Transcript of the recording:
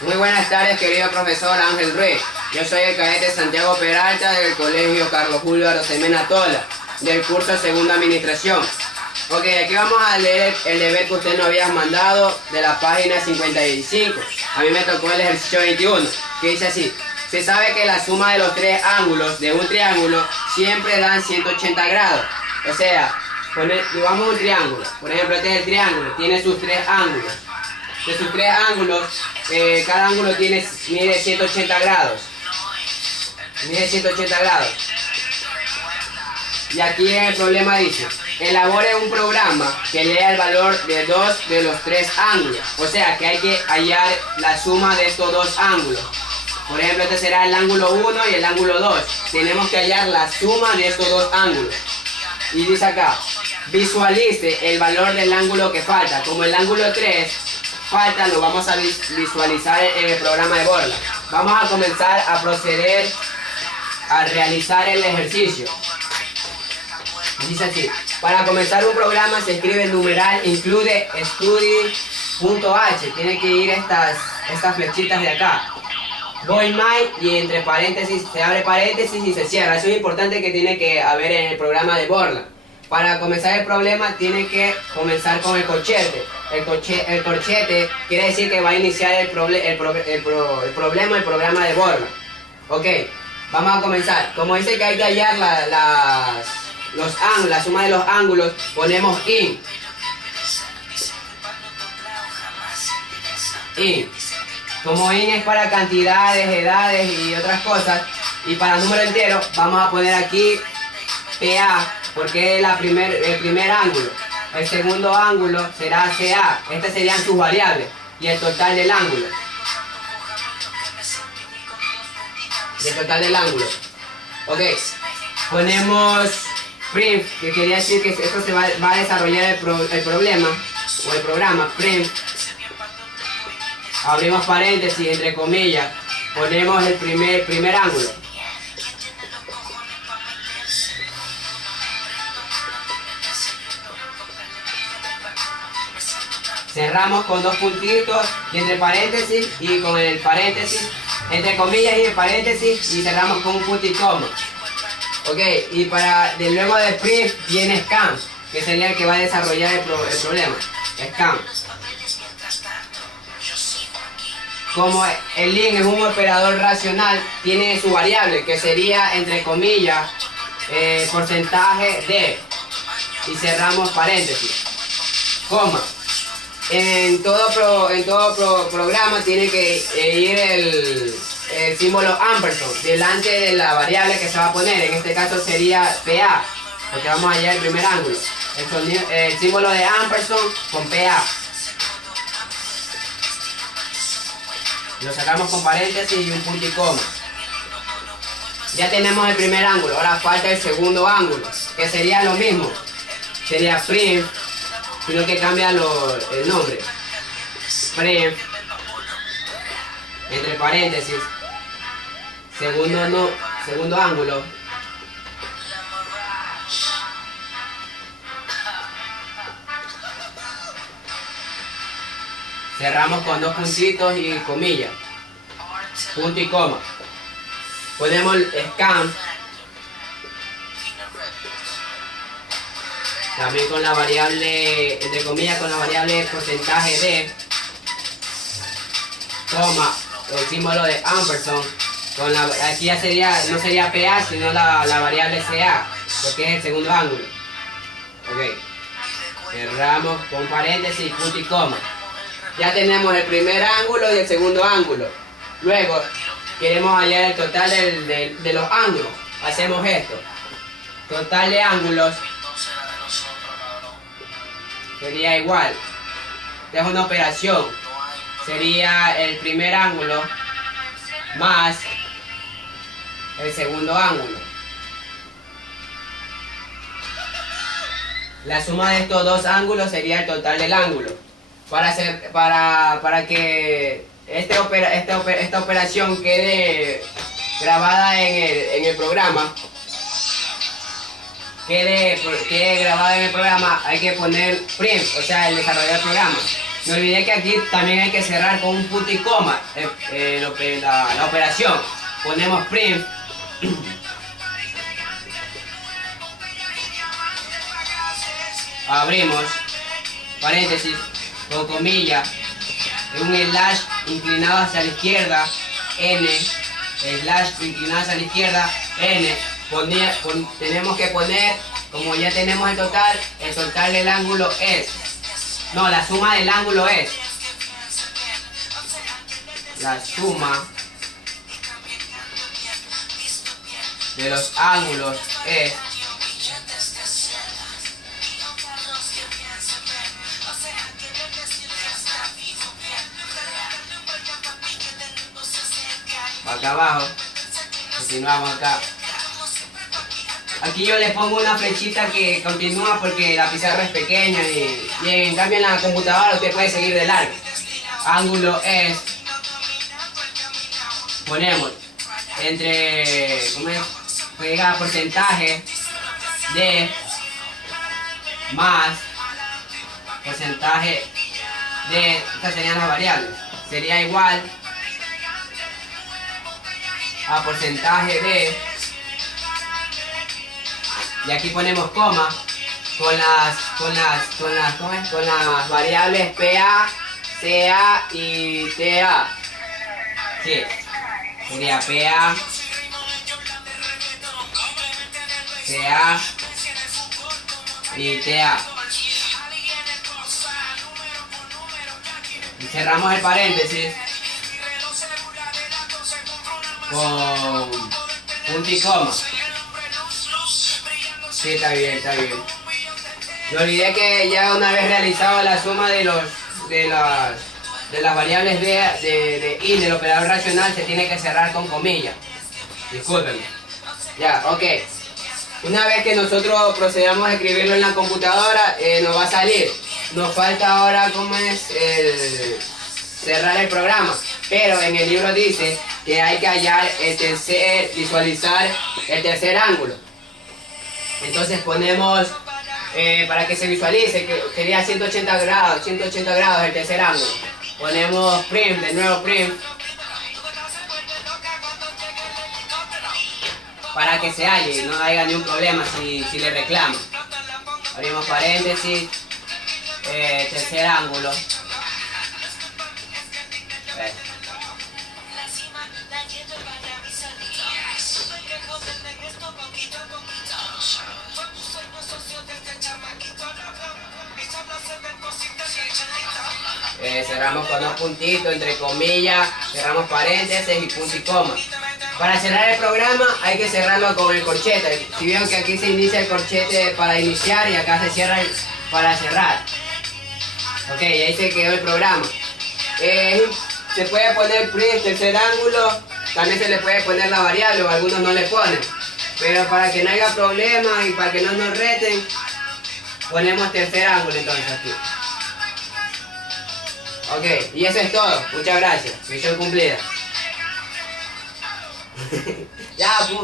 Muy buenas tardes, querido profesor Ángel Ruiz. Yo soy el cadete Santiago Peralta del Colegio Carlos Julio Arosemena Tola, del curso Segunda Administración. Ok, aquí vamos a leer el deber que usted nos había mandado de la página 55. A mí me tocó el ejercicio 21, que dice así. Se sabe que la suma de los tres ángulos de un triángulo siempre dan 180 grados. O sea, digamos un triángulo. Por ejemplo, este es el triángulo, tiene sus tres ángulos. De sus tres ángulos, cada ángulo mide 180 grados. Mide 180 grados. Y aquí en el problema dice, elabore un programa que lea el valor de dos de los tres ángulos. O sea que hay que hallar la suma de estos dos ángulos. Por ejemplo, este será el ángulo 1 y el ángulo 2. Tenemos que hallar la suma de estos dos ángulos. Y dice acá, visualice el valor del ángulo que falta. Como el ángulo 3 falta, lo vamos a visualizar en el programa de Borla. Vamos a comenzar a proceder a realizar el ejercicio. Dice así, para comenzar un programa se escribe el numeral include study.h. Tiene que ir estas flechitas de acá. Void my y entre paréntesis se abre paréntesis y se cierra. Eso es importante que tiene que haber en el programa de Borla. Para comenzar el problema tiene que comenzar con el corchete. El corchete quiere decir que va a iniciar el programa de Borla. Ok, vamos a comenzar. Como dice que hay que hallar la suma de los ángulos, ponemos in. Como in es para cantidades, edades y otras cosas, y para número entero vamos a poner aquí PA, porque es el primer ángulo. El segundo ángulo será CA. Estas serían sus variables y el total del ángulo. Ok, ponemos print, que quería decir que esto se va a desarrollar el problema o el programa. Print, abrimos paréntesis, entre comillas, ponemos el primer ángulo. Cerramos con dos puntitos y entre paréntesis y con el paréntesis, entre comillas y el paréntesis, y cerramos con un punto y coma. Ok, y luego de print viene scan, que sería el que va a desarrollar el problema. Scan. Como el int es un operador racional, tiene su variable, que sería entre comillas porcentaje de, y cerramos paréntesis, coma. En todo programa tiene que ir el símbolo ampersand delante de la variable que se va a poner. En este caso sería PA, porque vamos a hallar el primer ángulo. El símbolo de ampersand con PA. Lo sacamos con paréntesis y un punto y coma. Ya tenemos el primer ángulo, ahora falta el segundo ángulo, que sería lo mismo. Sería print, sino que cambia el nombre. Print, entre paréntesis, segundo ángulo. Cerramos con dos puntitos y comillas. Punto y coma. Ponemos scan. También con la variable, entre comillas, con la variable porcentaje de, coma, el símbolo de ampersand. Aquí ya no sería PA, sino la variable CA, porque es el segundo ángulo. Ok. Cerramos con paréntesis, punto y coma. Ya tenemos el primer ángulo y el segundo ángulo. Luego, queremos hallar el total de los ángulos. Hacemos esto. Total de ángulos sería igual. Es una operación. Sería el primer ángulo más el segundo ángulo. La suma de estos dos ángulos sería el total del ángulo. Para que esta operación quede grabada en el programa, quede grabada en el programa, hay que poner print, o sea, el desarrollador del programa. Me olvidé que aquí también hay que cerrar con un punto y coma la operación. Ponemos print. Abrimos, paréntesis, con comilla, un slash inclinado hacia la izquierda, n, slash inclinado hacia la izquierda, n. Tenemos que poner, como ya tenemos el total del ángulo es, no, la suma del ángulo es, la suma de los ángulos es acá abajo, continuamos acá. Aquí yo le pongo una flechita que continúa porque la pizarra es pequeña y en cambio en la computadora usted puede seguir de largo. Ángulo es, ponemos entre, ¿cómo es? Pega porcentaje de más porcentaje de, estas serían las variables, sería igual a porcentaje de, y aquí ponemos coma con las variables PA, CA y TA. Sí, sería PA, CA y TA. Y cerramos el paréntesis con punto y coma. Sí, está bien, está bien. Me olvidé que ya una vez realizado la suma de las variables de y del operador racional se tiene que cerrar con comillas. Discúlpenme. Ya, ok. Una vez que nosotros procedamos a escribirlo en la computadora, nos va a salir. Nos falta ahora cómo es cerrar el programa. Pero en el libro dice que hay que hallar visualizar el tercer ángulo. Entonces ponemos, para que se visualice, que sería 180 grados el tercer ángulo. Ponemos print, de nuevo print, para que se halle y no haya ningún problema si le reclaman. Abrimos paréntesis, tercer ángulo. Cerramos con dos puntitos, entre comillas, cerramos paréntesis y punto y coma. Para cerrar el programa hay que cerrarlo con el corchete. Si vieron que aquí se inicia el corchete para iniciar y acá se cierra para cerrar. Ok, ahí se quedó el programa. Se puede poner print, tercer ángulo, también se le puede poner la variable, o algunos no le ponen. Pero para que no haya problemas y para que no nos reten, ponemos tercer ángulo entonces aquí. Ok, y eso es todo. Muchas gracias. Misión cumplida. Ya, pues.